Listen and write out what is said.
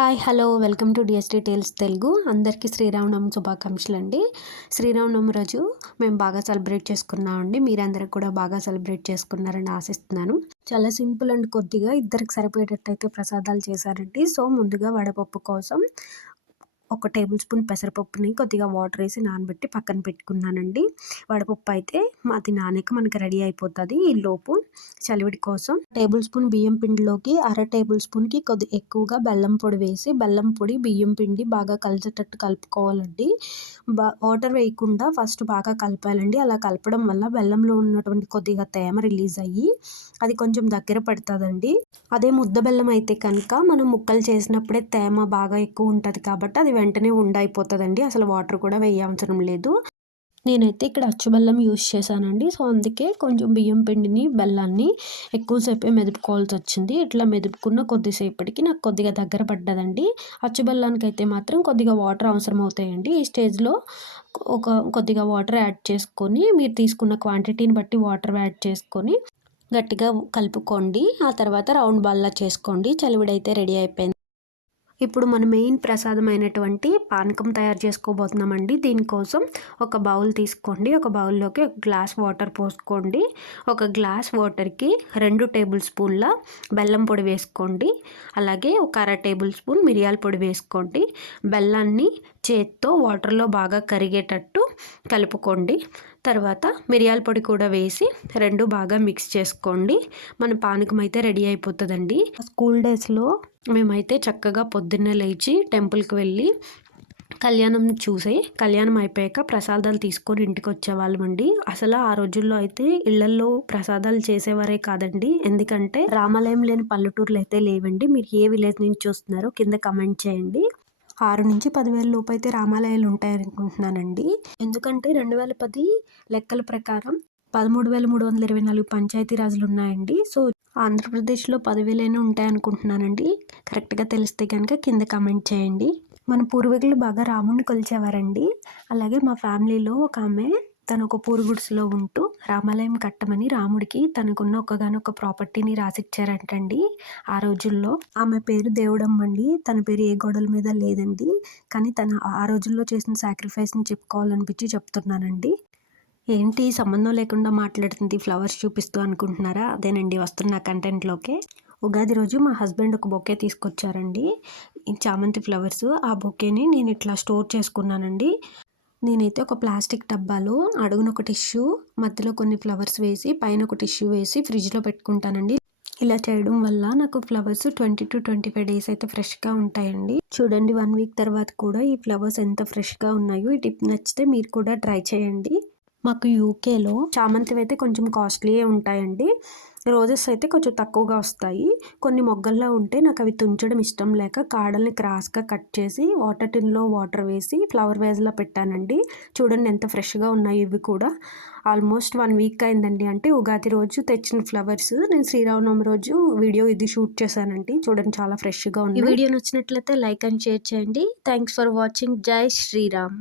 Hi hello welcome to DST tales Telugu. అందరికీ శ్రీరామనవమి శుభాకాంక్షలు అండి. శ్రీరామనవమి రోజు మేము బాగా సెలబ్రేట్ చేసుకున్నామండి. మీరందరూ కూడా బాగా సెలబ్రేట్ చేసుకున్నారని ఆశిస్తున్నాను. చాలా సింపుల్ అండ్ కొద్దిగా ఇద్దరికి సరిపోయేటట్టయితే ప్రసాదాలు చేశారండి. సో ముందుగా వడపప్పు కోసం ఒక టేబుల్ స్పూన్ పెసరపప్పుని కొద్దిగా వాటర్ వేసి నానబెట్టి పక్కన పెట్టుకున్నానండి. వడపప్పు అయితే అది నానక మనకి రెడీ అయిపోతుంది. ఈ లోపు చలివిడి కోసం టేబుల్ స్పూన్ బియ్యం పిండిలోకి అర టేబుల్ స్పూన్కి కొద్ది ఎక్కువగా బెల్లం పొడి వేసి బెల్లం పొడి బియ్యం పిండి బాగా కలిసేటట్టు కలుపుకోవాలండి. వాటర్ వేయకుండా ఫస్ట్ బాగా కలపాలండి. అలా కలపడం వల్ల బెల్లంలో ఉన్నటువంటి కొద్దిగా తేమ రిలీజ్ అయ్యి అది కొంచెం దగ్గర పడుతుందండి. అదే ముద్ద బెల్లం అయితే కనుక మనం ముక్కలు చేసినప్పుడే తేమ బాగా ఎక్కువ ఉంటుంది కాబట్టి అది వెంటనే ఉండైపోతుందండి. అసలు వాటర్ కూడా వేయవసరం లేదు. నేనైతే ఇక్కడ అచ్చు బెల్లం యూస్ చేశానండి. సో అందుకే కొంచెం బియ్యం పిండిని బెల్లాన్ని ఎక్కువసేపే మెదుపుకోవాల్సి వచ్చింది. ఇట్లా మెదుపుకున్న కొద్దిసేపటికి నాకు కొద్దిగా దగ్గర పడ్డదండి. అచ్చు బెల్లానికి అయితే మాత్రం కొద్దిగా వాటర్ అవసరం అవుతాయండి. ఈ స్టేజ్లో కొద్దిగా వాటర్ యాడ్ చేసుకొని మీరు తీసుకున్న క్వాంటిటీని బట్టి వాటర్ యాడ్ చేసుకొని గట్టిగా కలుపుకోండి. ఆ తర్వాత రౌండ్ బాల్లా చేసుకోండి. చలివిడైతే రెడీ అయిపోయింది. ఇప్పుడు మన మెయిన్ ప్రసాదమైనటువంటి పానకం తయారు చేసుకోబోతున్నామండి. దీనికోసం ఒక బౌల్ తీసుకోండి. ఒక బౌల్లోకి ఒక గ్లాస్ వాటర్ పోసుకోండి. ఒక గ్లాస్ వాటర్కి 2 టేబుల్ స్పూన్ల బెల్లం పొడి వేసుకోండి. అలాగే ఒక అర టేబుల్ స్పూన్ మిరియాల పొడి వేసుకోండి. బెల్లాన్ని చేత్తో వాటర్లో బాగా కరిగేటట్టు కలుపుకోండి. తర్వాత మిరియాల పొడి కూడా వేసి 2 బాగా మిక్స్ చేసుకోండి. మన పానకం అయితే రెడీ అయిపోతుందండి. స్కూల్ డేస్లో మేమైతే చక్కగా పొద్దున్నే లేచి టెంపుల్కి వెళ్ళి కళ్యాణం అయిపోయాక ప్రసాదాలు తీసుకొని ఇంటికి వచ్చేవాళ్ళమండి. అసలు ఆ రోజుల్లో అయితే ఇళ్లల్లో ప్రసాదాలు చేసేవారే కాదండి. ఎందుకంటే రామాలయం లేని పల్లెటూర్లు అయితే లేవండి. మీరు ఏ విలేజ్ నుంచి చూస్తున్నారో కింద కమెంట్ చేయండి. 6 నుంచి 10,000 లోపు అయితే రామాలయాలు ఉంటాయనుకుంటున్నానండి. ఎందుకంటే 2010 లెక్కల ప్రకారం 13,324 పంచాయతీ రాజులు ఉన్నాయండి. సో ఆంధ్రప్రదేశ్లో 10,000 ఉంటాయనుకుంటున్నానండి. కరెక్ట్గా తెలిస్తే కనుక కింద కమెంట్ చేయండి. మన పూర్వీకులు బాగా రాముడిని కొలిచేవారండి. అలాగే మా ఫ్యామిలీలో ఒక ఆమె తను ఒక పూరుగుడిసెలో ఉంటూ రామాలయం కట్టమని రాముడికి తనకున్న ఒక్కగానొక్క ప్రాపర్టీని రాసిచ్చారంటండి. ఆ రోజుల్లో ఆమె పేరు దేవుడమ్మ అండి. తన పేరు ఏ గోడల మీద లేదండి. కానీ తను ఆ రోజుల్లో చేసిన సాక్రిఫైస్ని చెప్పుకోవాలనిపించి చెప్తున్నానండి. ఏంటి సంబంధం లేకుండా మాట్లాడుతుంది ఫ్లవర్స్ చూపిస్తూ అనుకుంటున్నారా? అదేనండి వస్తున్న కంటెంట్లోకే. ఉగాది రోజు మా హస్బెండ్ ఒక బొకే తీసుకొచ్చారండి. చామంతి ఫ్లవర్స్. ఆ బొకేని నేను ఇట్లా స్టోర్ చేసుకున్నానండి. నేనైతే ఒక ప్లాస్టిక్ డబ్బాలో అడుగున ఒక టిష్యూ, మధ్యలో కొన్ని ఫ్లవర్స్ వేసి పైన ఒక టిష్యూ వేసి ఫ్రిడ్జ్లో పెట్టుకుంటానండి. ఇలా చేయడం వల్ల నాకు ఫ్లవర్స్ 20 to 25 డేస్ అయితే ఫ్రెష్గా ఉంటాయండి. చూడండి 1 వీక్ తర్వాత కూడా ఈ ఫ్లవర్స్ ఎంత ఫ్రెష్గా ఉన్నాయో. ఈ టిప్ నచ్చితే మీరు కూడా ట్రై చేయండి. మాకు యూకేలో చామంతివి అయితే కొంచెం కాస్ట్లీయే ఉంటాయండి. రోజెస్ అయితే కొంచెం తక్కువగా వస్తాయి. కొన్ని మొగ్గల్లో ఉంటే నాకు అవి తుంచడం ఇష్టం లేక కాడల్ని క్రాస్గా కట్ చేసి వాటర్ టిన్లో వాటర్ వేసి ఫ్లవర్ వేజ్లో పెట్టానండి. చూడండి ఎంత ఫ్రెష్గా ఉన్నాయి. ఇవి కూడా ఆల్మోస్ట్ 1 వీక్ అయిందండి. అంటే ఉగాది రోజు తెచ్చిన ఫ్లవర్స్. నేను శ్రీరామనవమి రోజు వీడియో ఇది షూట్ చేశానండి. చూడండి చాలా ఫ్రెష్గా ఉంది. ఈ వీడియో నచ్చినట్లయితే లైక్ అండ్ షేర్ చేయండి. Thanks for watching. జై శ్రీరామ్.